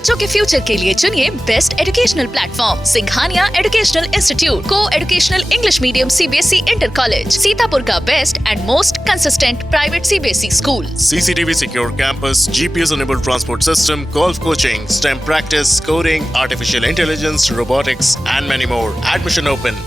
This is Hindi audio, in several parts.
बच्चों के फ्यूचर के लिए चुनिए best educational platform Singhania educational institute को educational English medium CBSE inter college, Sitapur का best and most consistent private CBSE school. CCTV secure campus, GPS enabled transport system, golf coaching, STEM practice, coding, artificial intelligence, robotics and many more. Admission open.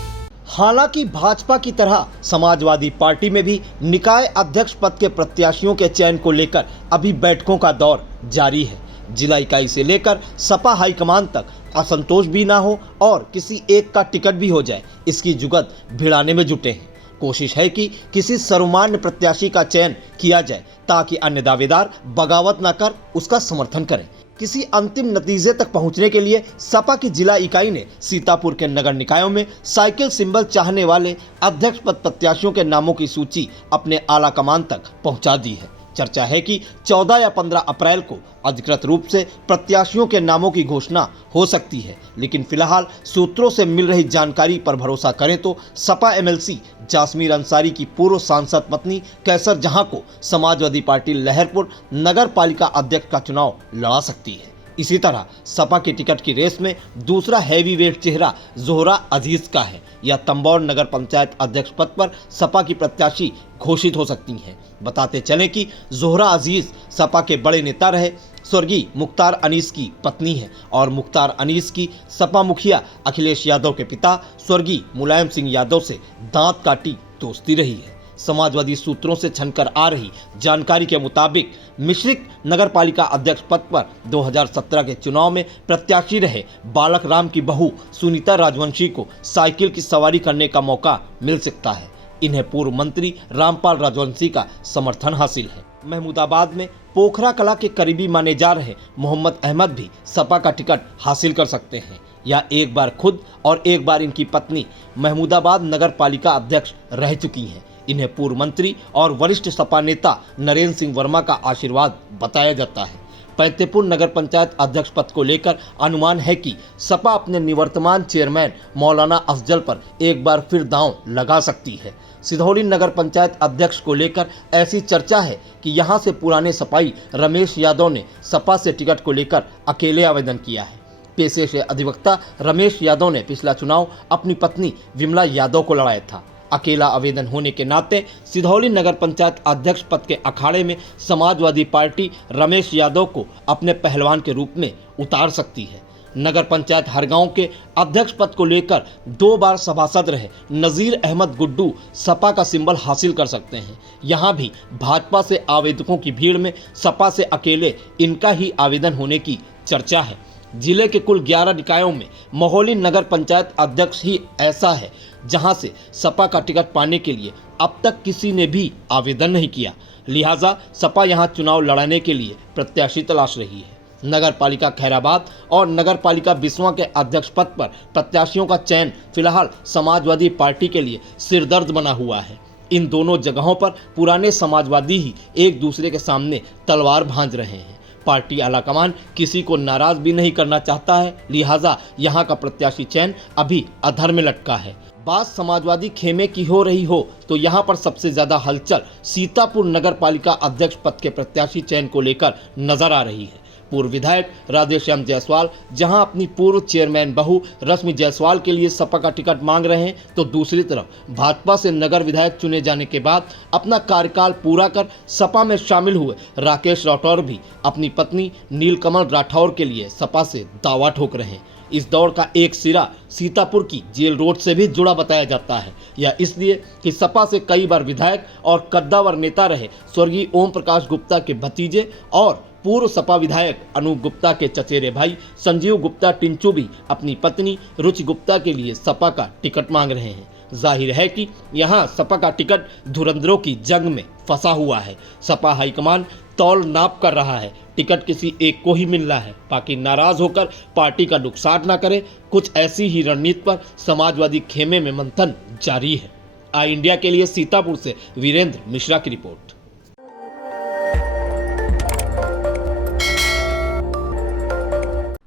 हालांकि भाजपा की तरह समाजवादी पार्टी में भी निकाय अध्यक्ष पद के प्रत्याशियों के चयन को लेकर अभी बैठकों का दौर जारी है। जिला इकाई से लेकर सपा हाईकमान तक असंतोष भी ना हो और किसी एक का टिकट भी हो जाए, इसकी जुगत भिड़ाने में जुटे हैं। कोशिश है कि किसी सर्वमान्य प्रत्याशी का चयन किया जाए ताकि अन्य दावेदार बगावत न कर उसका समर्थन करें। किसी अंतिम नतीजे तक पहुंचने के लिए सपा की जिला इकाई ने सीतापुर के नगर निकायों में साइकिल सिंबल चाहने वाले अध्यक्ष पद प्रत्याशियों के नामों की सूची अपने आला कमान तक पहुंचा दी है। चर्चा है कि 14 या 15 अप्रैल को अधिकृत रूप से प्रत्याशियों के नामों की घोषणा हो सकती है, लेकिन फिलहाल सूत्रों से मिल रही जानकारी पर भरोसा करें तो सपा एमएलसी जासमीर अंसारी की पूर्व सांसद पत्नी कैसर जहां को समाजवादी पार्टी लहरपुर नगर पालिका अध्यक्ष का चुनाव लड़ा सकती है। इसी तरह सपा के टिकट की रेस में दूसरा हैवीवेट चेहरा जोहरा अजीज का है या तंबौर नगर पंचायत अध्यक्ष पद पर सपा की प्रत्याशी घोषित हो सकती हैं। बताते चलें कि जोहरा अजीज सपा के बड़े नेता रहे स्वर्गीय मुख्तार अनीस की पत्नी है और मुख्तार अनीस की सपा मुखिया अखिलेश यादव के पिता स्वर्गीय मुलायम सिंह यादव से दांत काटी दोस्ती रही है। समाजवादी सूत्रों से छनकर आ रही जानकारी के मुताबिक मिश्रिक नगर पालिका अध्यक्ष पद पर 2017 के चुनाव में प्रत्याशी रहे बालक राम की बहू सुनीता राजवंशी को साइकिल की सवारी करने का मौका मिल सकता है। इन्हें पूर्व मंत्री रामपाल राजवंशी का समर्थन हासिल है। महमूदाबाद में पोखरा कला के करीबी माने जा रहे मोहम्मद अहमद भी सपा का टिकट हासिल कर सकते हैं या एक बार खुद और एक बार इनकी पत्नी महमूदाबाद नगर पालिका अध्यक्ष रह चुकी हैं। इन्हें पूर्व मंत्री और वरिष्ठ सपा नेता नरेंद्र सिंह वर्मा का आशीर्वाद बताया जाता है। फतेहपुर नगर पंचायत अध्यक्ष पद को लेकर अनुमान है कि सपा अपने निवर्तमान चेयरमैन मौलाना अफजल पर एक बार फिर दांव लगा सकती है। सिधौली नगर पंचायत अध्यक्ष को लेकर ऐसी चर्चा है कि यहां से पुराने सपाई रमेश यादव ने सपा से टिकट को लेकर अकेले आवेदन किया है। पेशे से अधिवक्ता रमेश यादव ने पिछला चुनाव अपनी पत्नी विमला यादव को लड़ाया था। अकेला आवेदन होने के नाते सिधौली नगर पंचायत अध्यक्ष पद के अखाड़े में समाजवादी पार्टी रमेश यादव को अपने पहलवान के रूप में उतार सकती है। नगर पंचायत हरगांव के अध्यक्ष पद को लेकर 2 बार सभासद रहे नजीर अहमद गुड्डू सपा का सिंबल हासिल कर सकते हैं। यहां भी भाजपा से आवेदकों की भीड़ में सपा से अकेले इनका ही आवेदन होने की चर्चा है। जिले के कुल 11 निकायों में मोहली नगर पंचायत अध्यक्ष ही ऐसा है जहां से सपा का टिकट पाने के लिए अब तक किसी ने भी आवेदन नहीं किया। लिहाजा सपा यहां चुनाव लड़ने के लिए प्रत्याशी तलाश रही है। नगर पालिका खैराबाद और नगर पालिका बिस्वा के अध्यक्ष पद पर प्रत्याशियों का चयन फिलहाल समाजवादी पार्टी के लिए सिरदर्द बना हुआ है। इन दोनों जगहों पर पुराने समाजवादी ही एक दूसरे के सामने तलवार भांज रहे हैं। पार्टी आलाकमान किसी को नाराज भी नहीं करना चाहता है, लिहाजा यहां का प्रत्याशी चयन अभी अधर में लटका है। बात समाजवादी खेमे की हो रही हो तो यहां पर सबसे ज्यादा हलचल सीतापुर नगर पालिका अध्यक्ष पद के प्रत्याशी चयन को लेकर नजर आ रही है। पूर्व विधायक राधेश्याम जायसवाल जहां अपनी पूर्व चेयरमैन बहू रश्मि जायसवाल के लिए सपा का टिकट मांग रहे हैं तो दूसरी तरफ भाजपा से नगर विधायक चुने जाने के बाद अपना कार्यकाल पूरा कर सपा में शामिल हुए राकेश राठौर भी अपनी पत्नी नीलकमल राठौर के लिए सपा से दावा ठोक रहे हैं। इस दौड़ का एक सिरा सीतापुर की जेल रोड से भी जुड़ा बताया जाता है, यह इसलिए कि सपा से कई बार विधायक और कद्दावर नेता रहे स्वर्गीय ओम प्रकाश गुप्ता के भतीजे और पूर्व सपा विधायक अनूप गुप्ता के चचेरे भाई संजीव गुप्ता टिंचू भी अपनी पत्नी रुचि गुप्ता के लिए सपा का टिकट मांग रहे हैं। जाहिर है कि यहां सपा का टिकट धुरंधरों की जंग में फंसा हुआ है। सपा हाईकमान तौल नाप कर रहा है, टिकट किसी एक को ही मिल रहा है, बाकी नाराज होकर पार्टी का नुकसान न करे। कुछ ऐसी ही रणनीति पर समाजवादी खेमे में मंथन जारी है। आई इंडिया के लिए सीतापुर से वीरेंद्र मिश्रा की रिपोर्ट।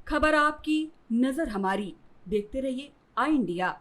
खबर आपकी, नजर हमारी। देखते रहिए आई इंडिया।